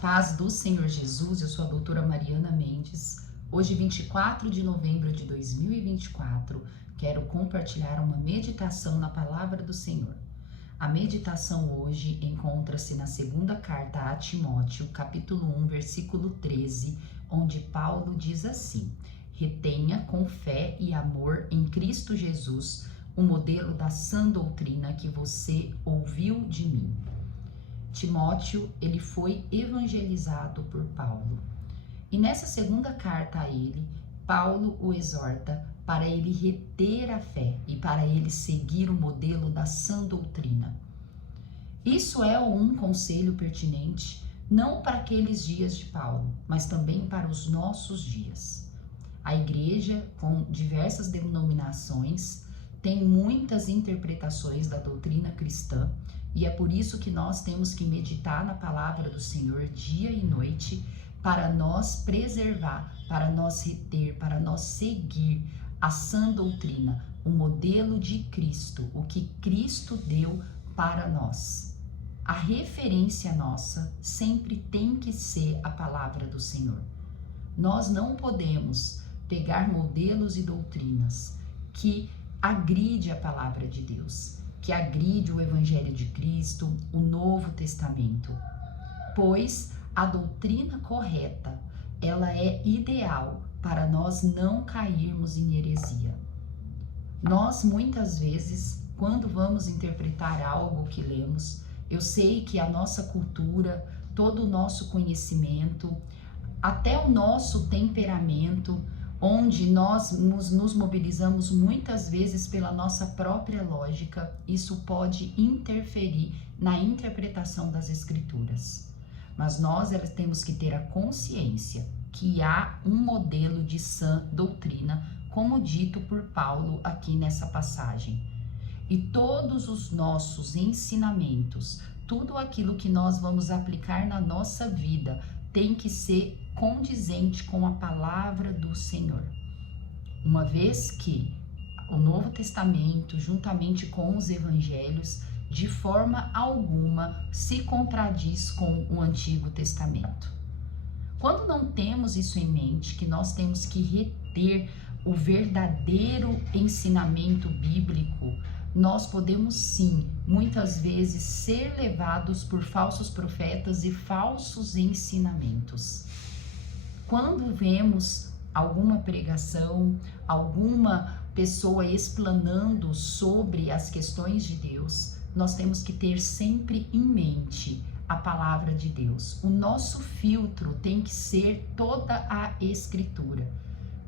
paz do Senhor Jesus, eu sou a doutora Mariana Mendes. Hoje, 24 de novembro de 2024, quero compartilhar uma meditação na palavra do Senhor. A meditação hoje encontra-se na segunda carta a Timóteo, capítulo 1, versículo 13, onde Paulo diz assim: retenha com fé e amor em Cristo Jesus o modelo da sã doutrina que você ouviu de mim. Timóteo, ele foi evangelizado por Paulo. E nessa segunda carta a ele, Paulo o exorta para ele reter a fé e para ele seguir o modelo da sã doutrina. Isso é um conselho pertinente, não para aqueles dias de Paulo, mas também para os nossos dias. A igreja, com diversas denominações, tem muitas interpretações da doutrina cristã, e é por isso que nós temos que meditar na palavra do Senhor dia e noite, para nós preservar, para nós reter, para nós seguir a sã doutrina, o modelo de Cristo, o que Cristo deu para nós. A referência nossa sempre tem que ser a palavra do Senhor. Nós não podemos pegar modelos e doutrinas que agride a palavra de Deus, que agride o Evangelho de Cristo, o Novo Testamento, pois a doutrina correta, ela é ideal para nós não cairmos em heresia. Nós, muitas vezes, quando vamos interpretar algo que lemos, eu sei que a nossa cultura, todo o nosso conhecimento, até o nosso temperamento, onde nós nos mobilizamos muitas vezes pela nossa própria lógica, isso pode interferir na interpretação das Escrituras. Mas nós temos que ter a consciência que há um modelo de sã doutrina, como dito por Paulo aqui nessa passagem. E todos os nossos ensinamentos, tudo aquilo que nós vamos aplicar na nossa vida, tem que ser condizente com a palavra do Senhor. Uma vez que o Novo Testamento, juntamente com os Evangelhos, de forma alguma se contradiz com o Antigo Testamento. Quando não temos isso em mente, que nós temos que reter o verdadeiro ensinamento bíblico, nós podemos sim, muitas vezes, ser levados por falsos profetas e falsos ensinamentos. Quando vemos alguma pregação, alguma pessoa explanando sobre as questões de Deus, nós temos que ter sempre em mente a palavra de Deus. O nosso filtro tem que ser toda a Escritura,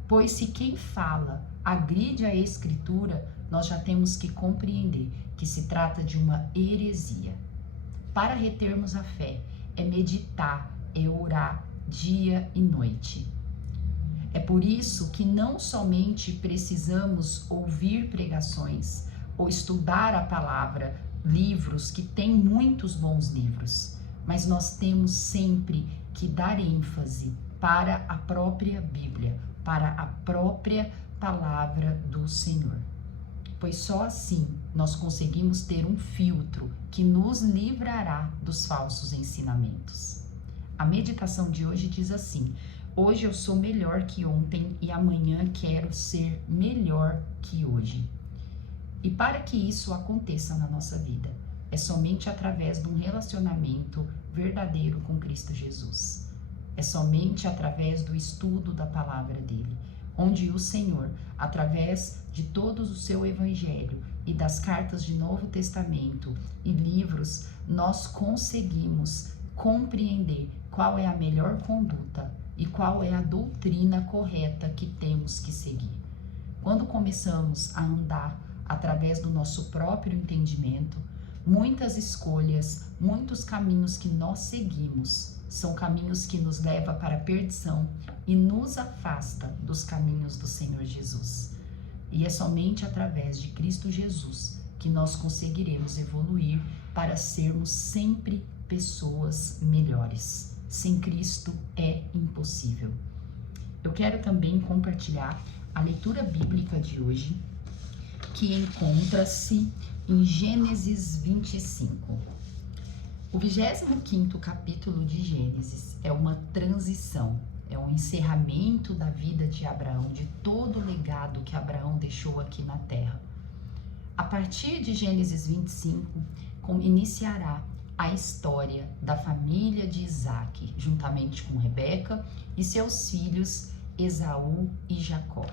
pois se quem fala agride a Escritura, nós já temos que compreender que se trata de uma heresia. Para retermos a fé, é meditar, é orar dia e noite. É por isso que não somente precisamos ouvir pregações ou estudar a palavra, livros, que tem muitos bons livros, mas nós temos sempre que dar ênfase para a própria Bíblia, para a própria palavra do Senhor. Pois só assim nós conseguimos ter um filtro que nos livrará dos falsos ensinamentos. A meditação de hoje diz assim: hoje eu sou melhor que ontem e amanhã quero ser melhor que hoje. E para que isso aconteça na nossa vida, é somente através de um relacionamento verdadeiro com Cristo Jesus. É somente através do estudo da palavra dele, onde o Senhor, através de todo o seu evangelho e das cartas de Novo Testamento e livros, nós conseguimos compreender qual é a melhor conduta e qual é a doutrina correta que temos que seguir. Quando começamos a andar através do nosso próprio entendimento, muitas escolhas, muitos caminhos que nós seguimos são caminhos que nos levam para a perdição e nos afasta dos caminhos do Senhor Jesus. E é somente através de Cristo Jesus que nós conseguiremos evoluir para sermos sempre pessoas melhores. Sem Cristo é impossível. Eu quero também compartilhar a leitura bíblica de hoje, que encontra-se em Gênesis 25. O 25º capítulo de Gênesis é uma transição, é um encerramento da vida de Abraão, de todo o legado que Abraão deixou aqui na terra. A partir de Gênesis 25, iniciará a história da família de Isaque, juntamente com Rebeca e seus filhos Esaú e Jacó.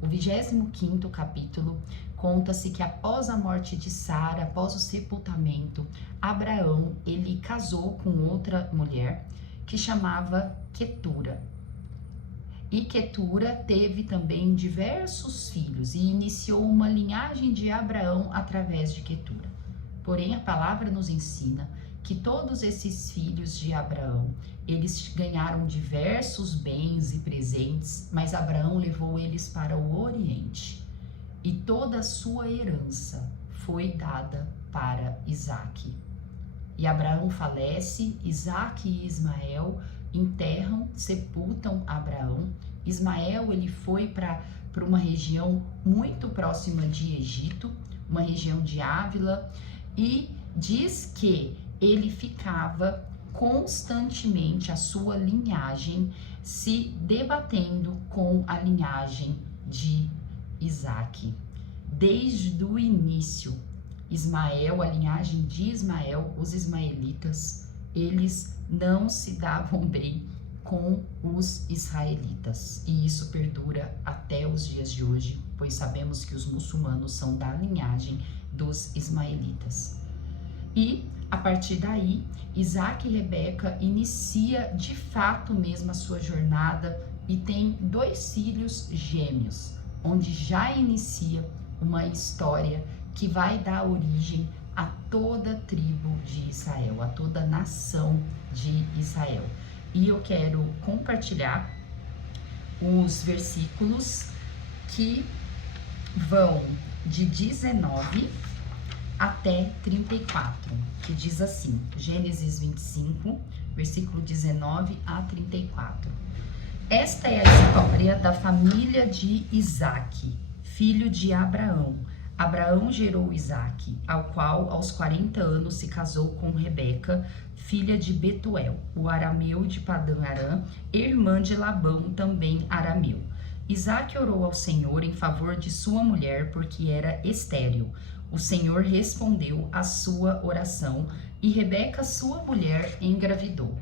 O 25º capítulo conta-se que após a morte de Sara, após o sepultamento, Abraão, ele casou com outra mulher que chamava Quetura. E Quetura teve também diversos filhos e iniciou uma linhagem de Abraão através de Quetura. Porém, a palavra nos ensina que todos esses filhos de Abraão, eles ganharam diversos bens e presentes, mas Abraão levou eles para o Oriente. E toda a sua herança foi dada para Isaque. E Abraão falece, Isaque e Ismael enterram, sepultam Abraão. Ismael, ele foi para uma região muito próxima de Egito, uma região de Ávila, e diz que ele ficava constantemente, a sua linhagem, se debatendo com a linhagem de Isaque. Desde o início, Ismael, a linhagem de Ismael, os ismaelitas, eles não se davam bem com os israelitas. E isso perdura até os dias de hoje, pois sabemos que os muçulmanos são da linhagem dos ismaelitas. E a partir daí, Isaque e Rebeca inicia de fato mesmo a sua jornada e tem 2 filhos gêmeos, onde já inicia uma história que vai dar origem a toda a tribo de Israel, a toda a nação de Israel. E eu quero compartilhar os versículos que vão de 19 até 34, que diz assim, Gênesis 25, versículo 19 a 34. Esta é a história da família de Isaque, filho de Abraão. Abraão gerou Isaque, ao qual aos 40 anos se casou com Rebeca, filha de Betuel, o arameu de Padã-Arã, irmã de Labão, também arameu. Isaque orou ao Senhor em favor de sua mulher, porque era estéril. O Senhor respondeu à sua oração e Rebeca, sua mulher, engravidou.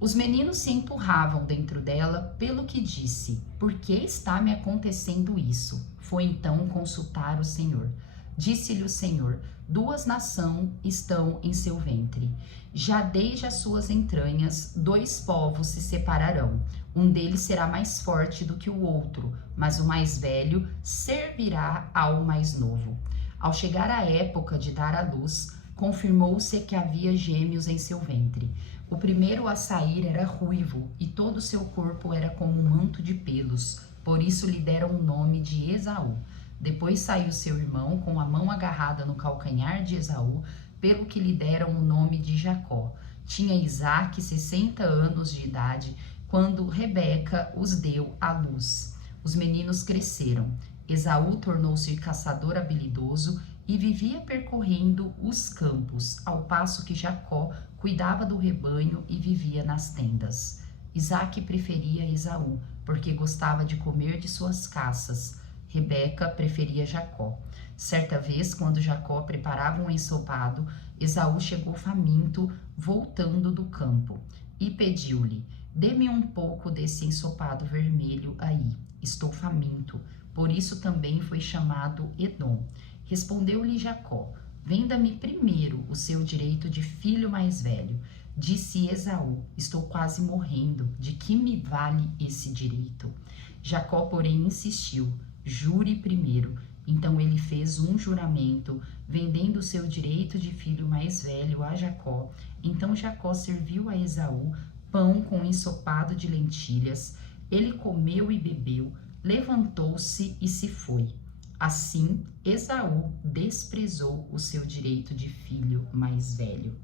Os meninos se empurravam dentro dela, pelo que disse, por que está me acontecendo isso? Foi então consultar o Senhor. Disse-lhe o Senhor, 2 nações estão em seu ventre. Já desde as suas entranhas, 2 povos se separarão. Um deles será mais forte do que o outro, mas o mais velho servirá ao mais novo. Ao chegar a época de dar à luz, confirmou-se que havia gêmeos em seu ventre. O primeiro a sair era ruivo e todo o seu corpo era como um manto de pelos, por isso lhe deram o nome de Esaú. Depois saiu seu irmão com a mão agarrada no calcanhar de Esaú, pelo que lhe deram o nome de Jacó. Tinha Isaque 60 anos de idade quando Rebeca os deu à luz. Os meninos cresceram. Esaú tornou-se caçador habilidoso e vivia percorrendo os campos, ao passo que Jacó cuidava do rebanho e vivia nas tendas. Isaque preferia Esaú, porque gostava de comer de suas caças. Rebeca preferia Jacó. Certa vez, quando Jacó preparava um ensopado, Esaú chegou faminto, voltando do campo, e pediu-lhe, dê-me um pouco desse ensopado vermelho aí, estou faminto. Por isso também foi chamado Edom. Respondeu-lhe Jacó, venda-me primeiro o seu direito de filho mais velho. Disse Esaú, estou quase morrendo, de que me vale esse direito? Jacó, porém, insistiu, jure primeiro. Então ele fez um juramento, vendendo o seu direito de filho mais velho a Jacó. Então Jacó serviu a Esaú pão com ensopado de lentilhas. Ele comeu e bebeu, levantou-se e se foi. Assim, Esaú desprezou o seu direito de filho mais velho.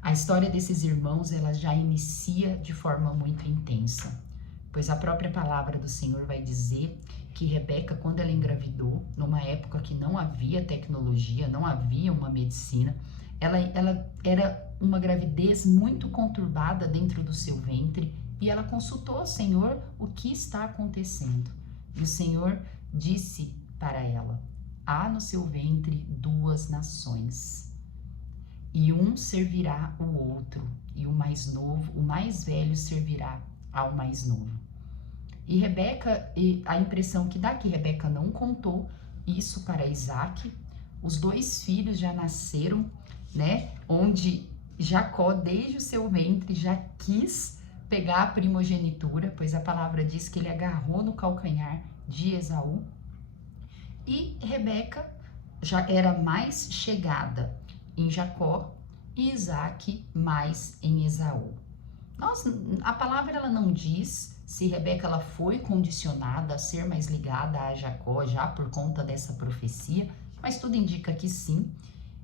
A história desses irmãos, ela já inicia de forma muito intensa, pois a própria palavra do Senhor vai dizer que Rebeca, quando ela engravidou, numa época que não havia tecnologia, não havia uma medicina, Ela era uma gravidez muito conturbada dentro do seu ventre e ela consultou ao Senhor o que está acontecendo. E o Senhor disse para ela: há no seu ventre 2 nações, e um servirá o outro, e o mais velho servirá ao mais novo. E Rebeca, a impressão que dá que Rebeca não contou isso para Isaac. Os 2 filhos já nasceram, né? Onde Jacó, desde o seu ventre, já quis pegar a primogenitura, pois a palavra diz que ele agarrou no calcanhar de Esaú. E Rebeca já era mais chegada em Jacó e Isaac mais em Esaú. A palavra ela não diz se Rebeca ela foi condicionada a ser mais ligada a Jacó já por conta dessa profecia, mas tudo indica que sim.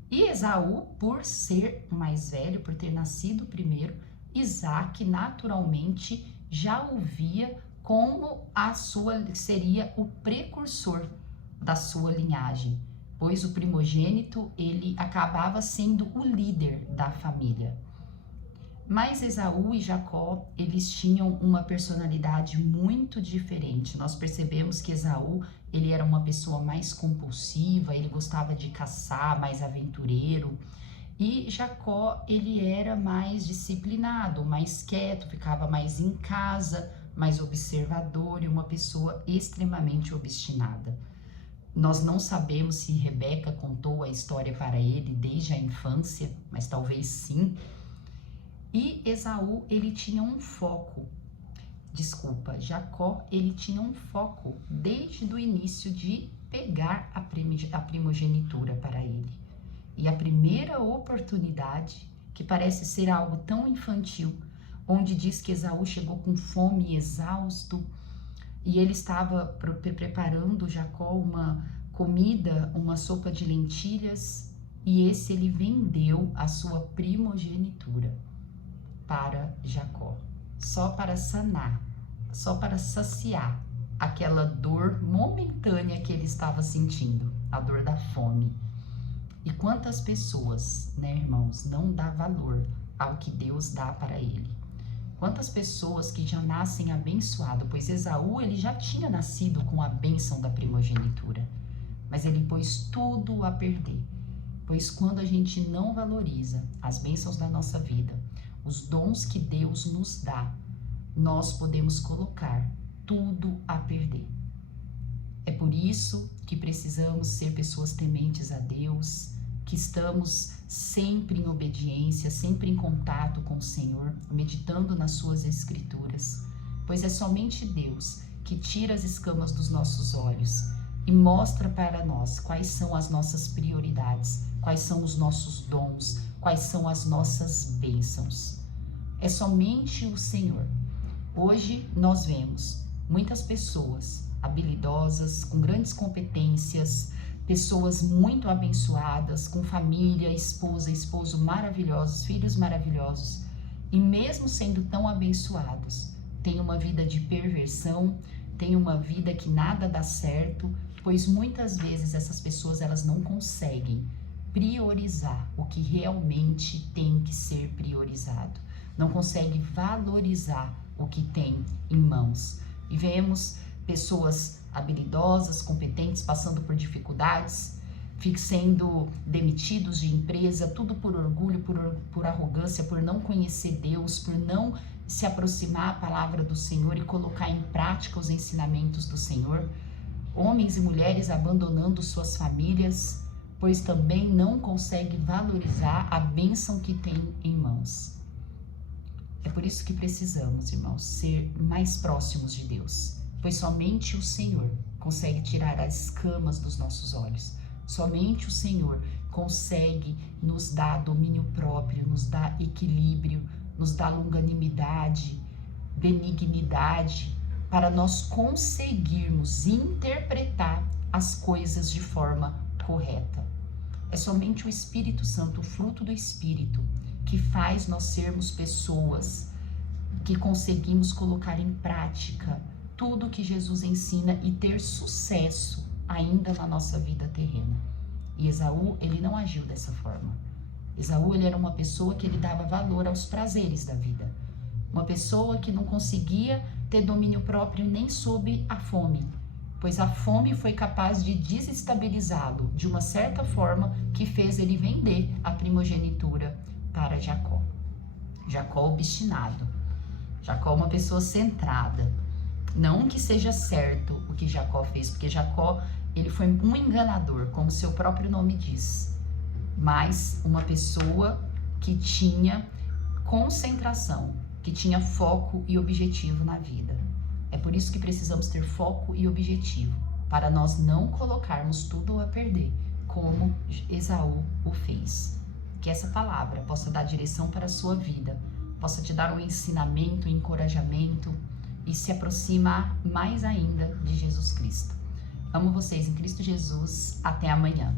E Esaú, por ser mais velho, por ter nascido primeiro, Isaac naturalmente já o via como seria o precursor da sua linhagem, pois o primogênito ele acabava sendo o líder da família. Mas Esaú e Jacó, eles tinham uma personalidade muito diferente. Nós percebemos que Esaú, ele era uma pessoa mais compulsiva, ele gostava de caçar, mais aventureiro. E Jacó, ele era mais disciplinado, mais quieto, ficava mais em casa, mais observador e uma pessoa extremamente obstinada. Nós não sabemos se Rebeca contou a história para ele desde a infância, mas talvez sim. E Esaú, ele tinha um foco, Jacó, ele tinha um foco desde o início de pegar a primogenitura para ele. E a primeira oportunidade, que parece ser algo tão infantil, onde diz que Esaú chegou com fome e exausto, e ele estava preparando Jacó uma comida, uma sopa de lentilhas, e ele vendeu a sua primogenitura para Jacó, só para sanar, só para saciar aquela dor momentânea que ele estava sentindo, a dor da fome. E quantas pessoas, né, irmãos, não dá valor ao que Deus dá para ele? Quantas pessoas que já nascem abençoado, pois Esaú ele já tinha nascido com a bênção da primogenitura, mas ele pôs tudo a perder, pois quando a gente não valoriza as bênçãos da nossa vida, os dons que Deus nos dá, nós podemos colocar tudo a perder. É por isso que precisamos ser pessoas tementes a Deus, que estamos sempre em obediência, sempre em contato com o Senhor, meditando nas suas escrituras, pois é somente Deus que tira as escamas dos nossos olhos e mostra para nós quais são as nossas prioridades, quais são os nossos dons, quais são as nossas bênçãos. É somente o Senhor. Hoje nós vemos muitas pessoas habilidosas, com grandes competências, pessoas muito abençoadas, com família, esposo maravilhosos, filhos maravilhosos, e mesmo sendo tão abençoados, têm uma vida de perversão, têm uma vida que nada dá certo, pois muitas vezes essas pessoas elas não conseguem priorizar o que realmente tem que ser priorizado, não conseguem valorizar o que tem em mãos. E vemos pessoas habilidosas, competentes, passando por dificuldades, sendo demitidos de empresa, tudo por orgulho, por arrogância, por não conhecer Deus, por não se aproximar à palavra do Senhor e colocar em prática os ensinamentos do Senhor. Homens e mulheres abandonando suas famílias, pois também não conseguem valorizar a bênção que tem em mãos. É por isso que precisamos, irmãos, ser mais próximos de Deus, pois somente o Senhor consegue tirar as escamas dos nossos olhos. Somente o Senhor consegue nos dar domínio próprio, nos dar equilíbrio, nos dar longanimidade, benignidade, para nós conseguirmos interpretar as coisas de forma correta. É somente o Espírito Santo, o fruto do Espírito, que faz nós sermos pessoas que conseguimos colocar em prática tudo que Jesus ensina e ter sucesso ainda na nossa vida terrena. E Esaú, ele não agiu dessa forma. Esaú, ele era uma pessoa que ele dava valor aos prazeres da vida. Uma pessoa que não conseguia ter domínio próprio nem sobre a fome, pois a fome foi capaz de desestabilizá-lo de uma certa forma que fez ele vender a primogenitura para Jacó. Jacó obstinado. Jacó uma pessoa centrada. Não que seja certo o que Jacó fez, porque Jacó, ele foi um enganador, como seu próprio nome diz. Mas uma pessoa que tinha concentração, que tinha foco e objetivo na vida. É por isso que precisamos ter foco e objetivo, para nós não colocarmos tudo a perder, como Esaú o fez. Que essa palavra possa dar direção para a sua vida, possa te dar um ensinamento, um encorajamento e se aproximar mais ainda de Jesus Cristo. Amo vocês em Cristo Jesus. Até amanhã.